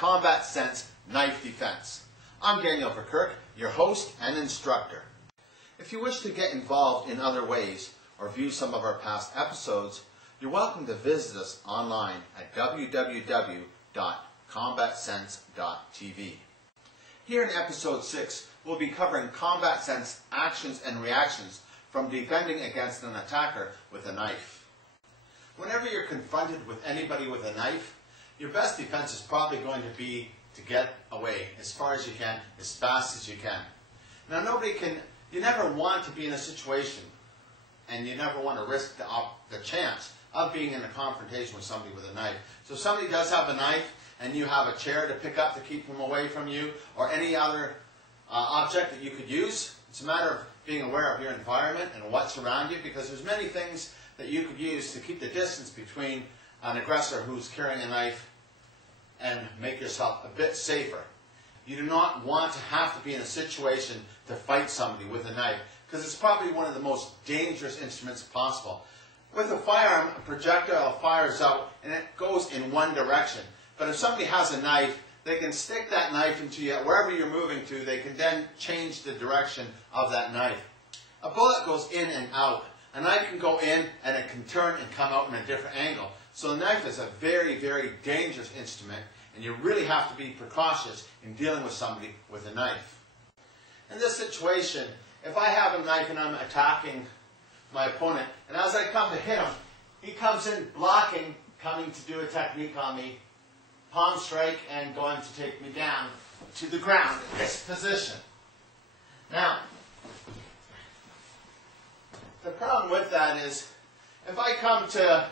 Combat Sense Knife Defense. I'm Daniel Verkirk, your host and instructor. If you wish to get involved in other ways or view some of our past episodes, you're welcome to visit us online at www.combatsense.tv. Here in episode 6, we'll be covering Combat Sense actions and reactions from defending against an attacker with a knife. Whenever you're confronted with anybody with a knife, your best defense is probably going to be to get away as far as you can, as fast as you can. Now you never want to be in a situation, and you never want to risk the chance of being in a confrontation with somebody with a knife. So if somebody does have a knife, and you have a chair to pick up to keep them away from you, or any other object that you could use, it's a matter of being aware of your environment and what's around you, because there's many things that you could use to keep the distance between an aggressor who's carrying a knife and make yourself a bit safer. You do not want to have to be in a situation to fight somebody with a knife, because it's probably one of the most dangerous instruments possible. With a firearm, a projectile fires out and it goes in one direction. But if somebody has a knife, they can stick that knife into you wherever you're moving to. They can then change the direction of that knife. A bullet goes in and out. A knife can go in and it can turn and come out in a different angle. So a knife is a very, very dangerous instrument, and you really have to be precautious in dealing with somebody with a knife. In this situation, if I have a knife and I'm attacking my opponent, and as I come to hit him, he comes in blocking, coming to do a technique on me, palm strike, and going to take me down to the ground in this position. Now, the problem with that is, if I come to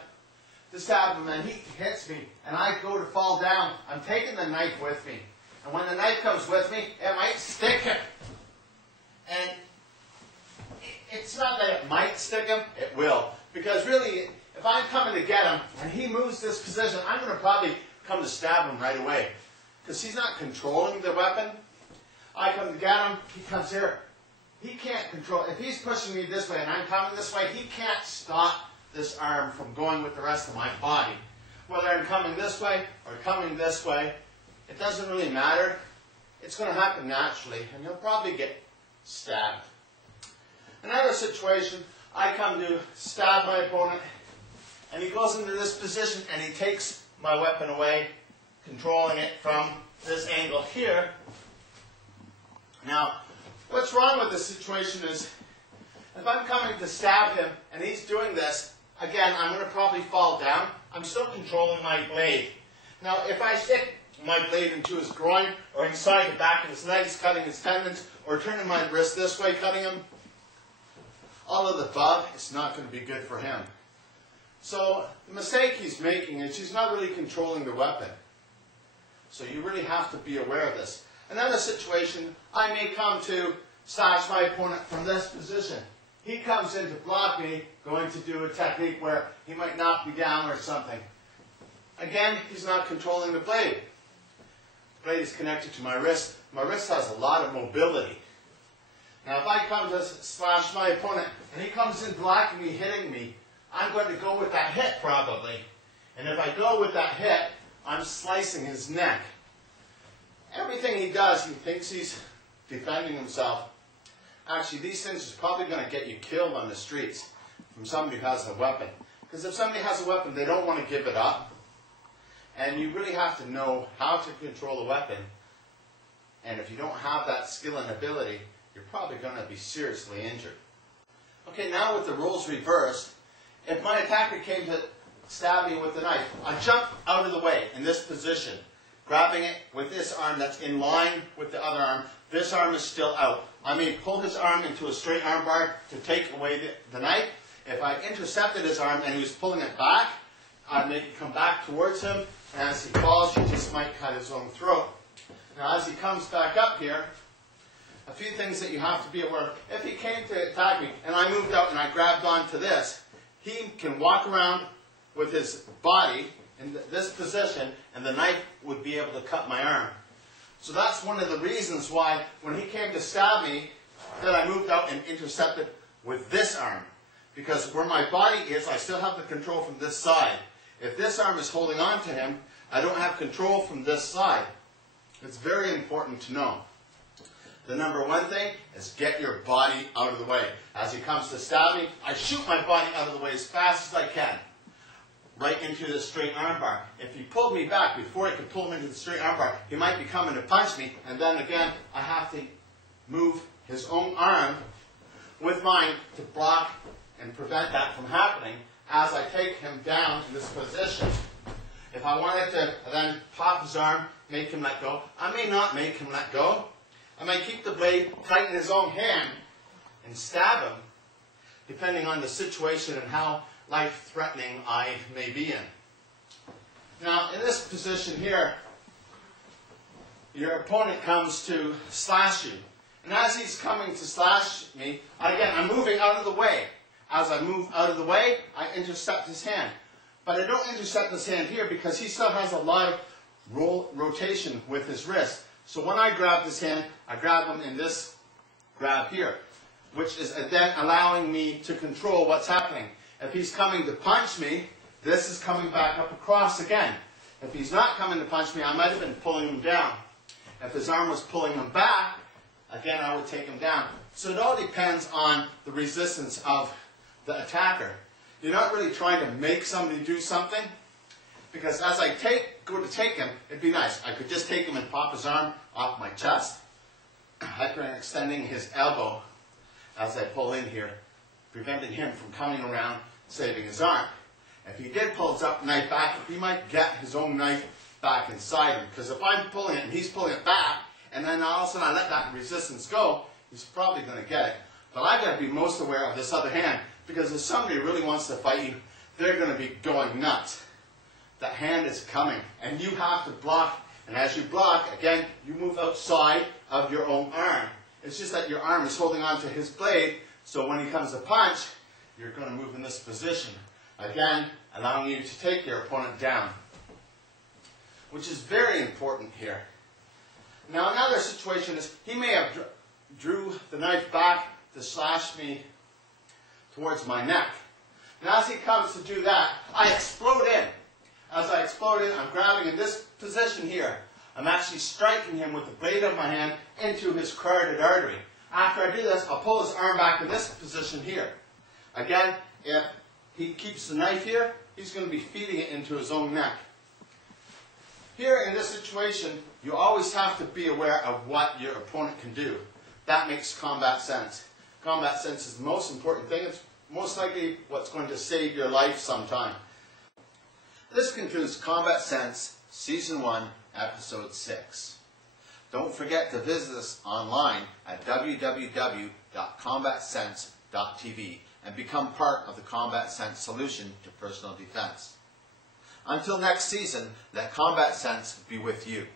stab him and he hits me and I go to fall down, I'm taking the knife with me. And when the knife comes with me, it might stick him. And it's not that it might stick him, it will. Because really, if I'm coming to get him and he moves this position, I'm going to probably come to stab him right away. Because he's not controlling the weapon. I come to get him, he comes here. He can't control. If he's pushing me this way and I'm coming this way, he can't stop this arm from going with the rest of my body. Whether I'm coming this way or coming this way, it doesn't really matter. It's going to happen naturally, and you'll probably get stabbed. Another situation, I come to stab my opponent, and he goes into this position and he takes my weapon away, controlling it from this angle here. Now, what's wrong with this situation is, if I'm coming to stab him and he's doing this, again, I'm going to probably fall down. I'm still controlling my blade. Now, if I stick my blade into his groin or inside the back of his legs, cutting his tendons, or turning my wrist this way, cutting him, all of the above, it's not going to be good for him. So the mistake he's making is he's not really controlling the weapon. So you really have to be aware of this. Another situation, I may come to slash my opponent from this position. He comes in to block me, going to do a technique where he might knock me down or something. Again, he's not controlling the blade. The blade is connected to my wrist. My wrist has a lot of mobility. Now if I come to slash my opponent and he comes in blocking me, hitting me, I'm going to go with that hit probably. And if I go with that hit, I'm slicing his neck. Everything he does, he thinks he's defending himself. Actually, these things are probably going to get you killed on the streets from somebody who has a weapon. Because if somebody has a weapon, they don't want to give it up. And you really have to know how to control the weapon. And if you don't have that skill and ability, you're probably going to be seriously injured. Okay, now with the roles reversed, if my attacker came to stab me with the knife, I jump out of the way in this position, grabbing it with this arm that's in line with the other arm. This arm is still out. I may pull his arm into a straight arm bar to take away the knife. If I intercepted his arm and he was pulling it back, I'd make it come back towards him. And as he falls, he just might cut his own throat. Now as he comes back up here, a few things that you have to be aware of. If he came to attack me and I moved out and I grabbed onto this, he can walk around with his body in this position and the knife would be able to cut my arm. So that's one of the reasons why when he came to stab me, that I moved out and intercepted with this arm. Because where my body is, I still have the control from this side. If this arm is holding on to him, I don't have control from this side. It's very important to know. The number one thing is get your body out of the way. As he comes to stab me, I shoot my body out of the way as fast as I can, right into the straight arm bar. If he pulled me back before I could pull him into the straight arm bar, he might be coming to punch me, and then again, I have to move his own arm with mine to block and prevent that from happening as I take him down to this position. If I wanted to then pop his arm, make him let go, I may not make him let go. I may keep the blade tight in his own hand and stab him, depending on the situation and how life-threatening I may be in. Now, in this position here, your opponent comes to slash you. And as he's coming to slash me, again, I'm moving out of the way. As I move out of the way, I intercept his hand. But I don't intercept his hand here because he still has a lot of rotation with his wrist. So when I grab his hand, I grab him in this grab here, which is then allowing me to control what's happening. If he's coming to punch me, this is coming back up across again. If he's not coming to punch me, I might have been pulling him down. If his arm was pulling him back, again, I would take him down. So it all depends on the resistance of the attacker. You're not really trying to make somebody do something, because as I go to take him, it'd be nice. I could just take him and pop his arm off my chest, hyperextending his elbow as I pull in here, preventing him from coming around, saving his arm. If he did pull his knife back, he might get his own knife back inside him, because if I'm pulling it and he's pulling it back, and then all of a sudden I let that resistance go, he's probably going to get it. But I've got to be most aware of this other hand, because if somebody really wants to fight you, they're going to be going nuts. That hand is coming, and you have to block. And as you block, again, you move outside of your own arm. It's just that your arm is holding on to his blade, so when he comes to punch, you're going to move in this position. Again, allowing you to take your opponent down, which is very important here. Now another situation is, he may have drew the knife back to slash me towards my neck. Now as he comes to do that, I explode in. As I explode in, I'm grabbing in this position here. I'm actually striking him with the blade of my hand into his carotid artery. After I do this, I'll pull his arm back in this position here. Again, if he keeps the knife here, he's going to be feeding it into his own neck. Here in this situation, you always have to be aware of what your opponent can do. That makes combat sense. Combat sense is the most important thing. It's most likely what's going to save your life sometime. This concludes Combat Sense Season 1, Episode 6. Don't forget to visit us online at www.combatsense.tv and become part of the Combat Sense solution to personal defense. Until next season, let Combat Sense be with you.